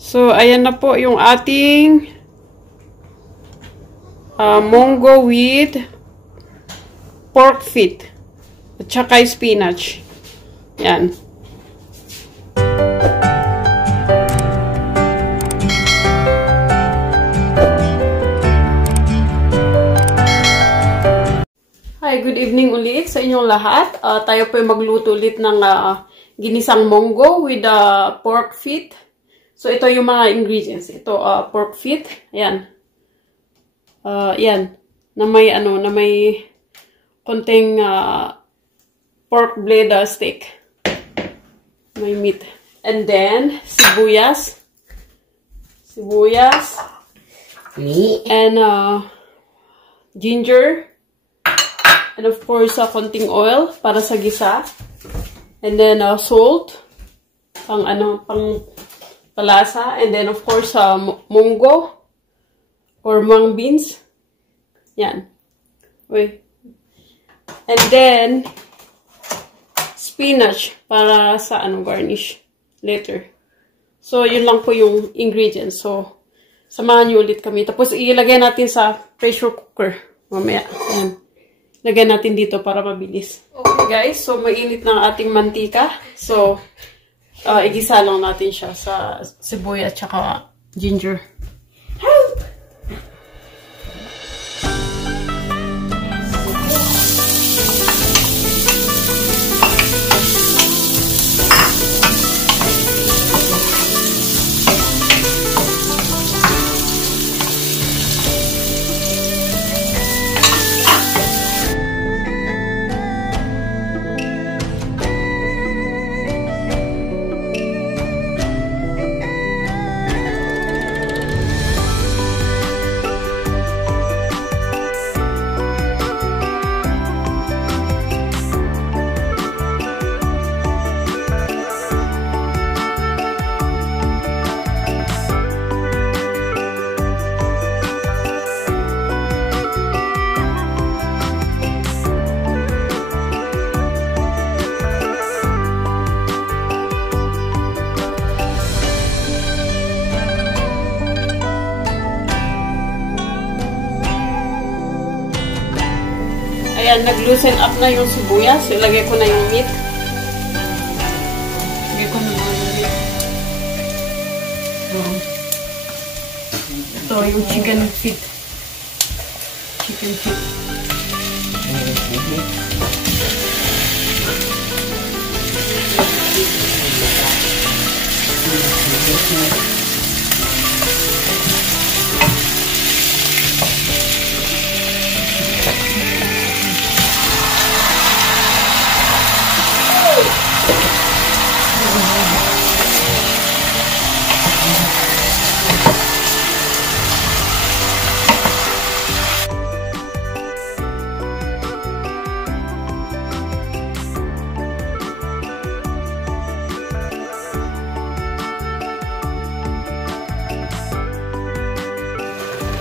So, ayan na po yung ating munggo with pork feet at saka spinach. Yan. Hi, good evening ulit sa inyong lahat. Tayo po magluto ulit ng ginisang munggo with pork feet. So, ito yung mga ingredients. Ito, pork feet. Ayan. Yan. Na may konting pork blade steak. May meat. And then, sibuyas. And ginger. And of course, konting oil para sa gisa. And then, salt. Pang palasa. And then, of course, munggo or mung beans. Yan. Wait. And then, spinach para sa garnish later. So, yun lang po yung ingredients. So, samahan nyo ulit kami. Tapos, ilagay natin sa pressure cooker. Mamaya. Yan. Lagyan natin dito para mabilis. Okay, guys. So, mainit na ang ating mantika. So, igisa lang natin siya sa sibuyas at saka ginger. Ayan, nag-loosen up na yung sibuyas. Ilagay ko na yung meat. Ilagay ko na yung meat. Ito, yung chicken feet. Chicken feet.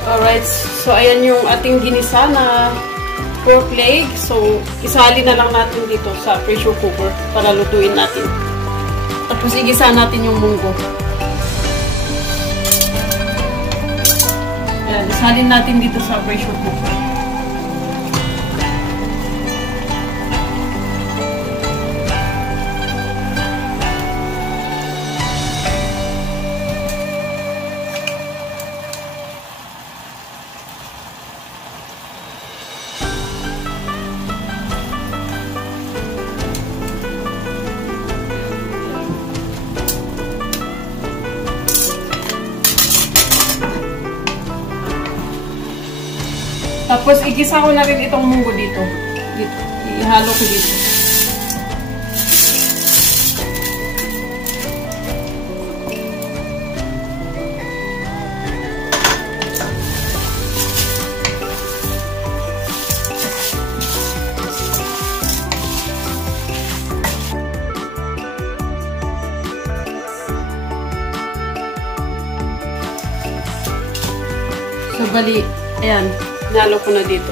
Alright, so ayan yung ating ginisa na pork leg. So, isali na lang natin dito sa pressure cooker para lutuin natin. Tapos, igisa natin yung munggo. Ayan, isalin natin dito sa pressure cooker. Tapos, igisa ko na rin itong munggo dito. Ihalo ko dito. So, bali, ayan. Nalo ko na dito.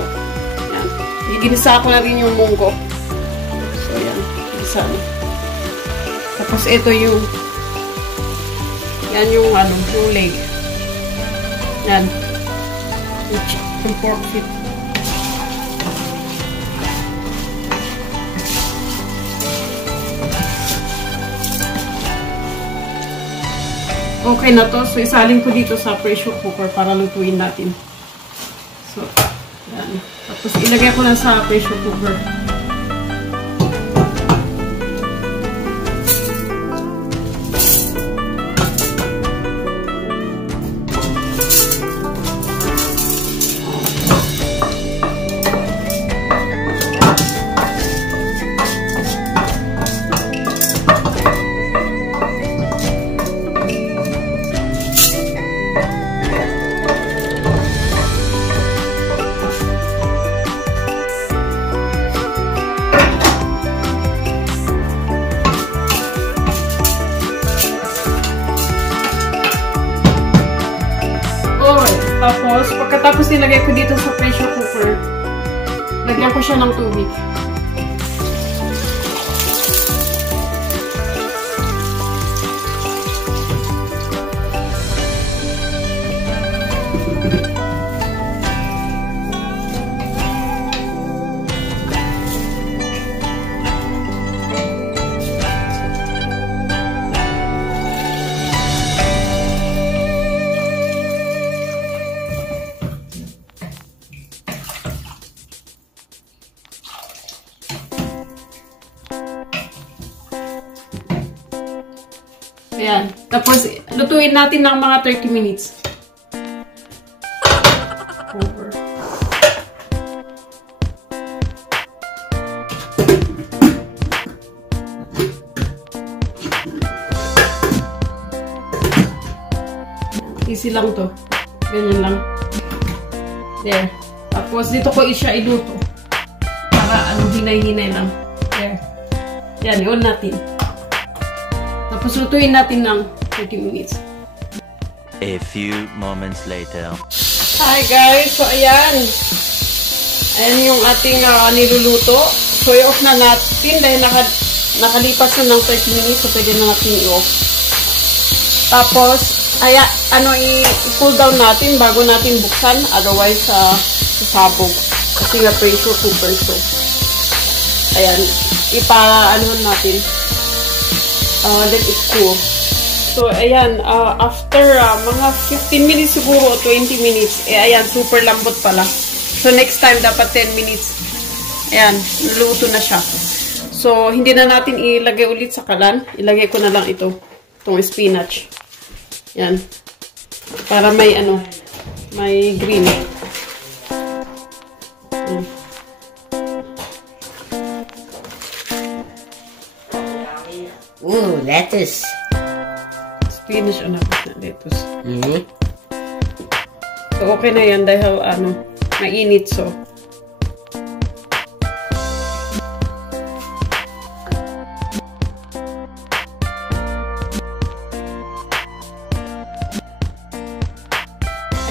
Ayan. Giginisa ko na rin yung munggo. So, ayan. Gisa na. Tapos, ito yung Yan yung ano, yung leg. Yan. Yung pork feet. Okay na to. So, isalin ko dito sa pressure cooker para lutuin natin. So, yan. Tapos, ilagay ko na sa pressure cooker. Tapos, pagkatapos nilagay ko dito sa pressure cooker, lagyan ko siya ng tubig. Ayan. Tapos, lutuin natin ng mga 30 minutes. Over. Easy lang to. Ganyan lang. There. Tapos, dito ko siya iluto. Para, hinay-hinay lang. There. Yan, i-on natin. Tapos lutuin natin ng 30 minutes. A few moments later. Hi guys! So ayan. Ayan yung ating niluluto. So i-off na natin dahil nakalipas na ng 30 minutes. So pwede na natin i-off. Tapos, i-cool down natin bago natin buksan. Otherwise, sasabog. Kasi nga pressure cooker. So, ayan. Natin. Let it cool. So, ayan, after mga 15 minutes siguro o 20 minutes, ayan, super lambot pala. So, next time, dapat 10 minutes. Ayan, naluto na siya. So, hindi na natin ilagay ulit sa kalan. Ilagay ko na lang itong spinach. Ayan. Para may, may green. Ayan. Ooh, lettuce. Spinach na lettuce. So, okay na yan dahil, mainit, so.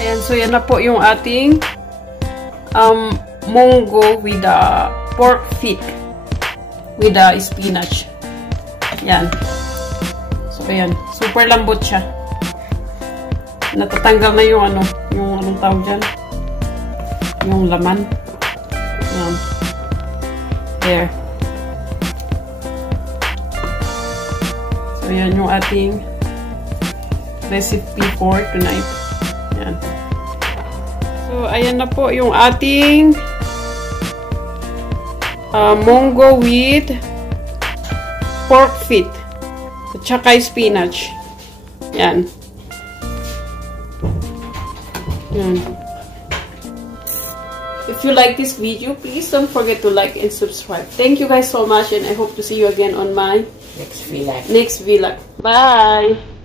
Ayan, so yan na po yung ating munggo with pork feet with spinach. Yan. So, ayan. Super lambot siya. Natatanggal na yung yung anong tawag dyan? Yung laman. Yan. There. So, yan yung ating recipe for tonight. Yan. So, ayan na po yung ating munggo with pork feet at saka spinach. Yan. Yan. If you like this video, please don't forget to like and subscribe. Thank you guys so much and I hope to see you again on my Next vlog. Bye!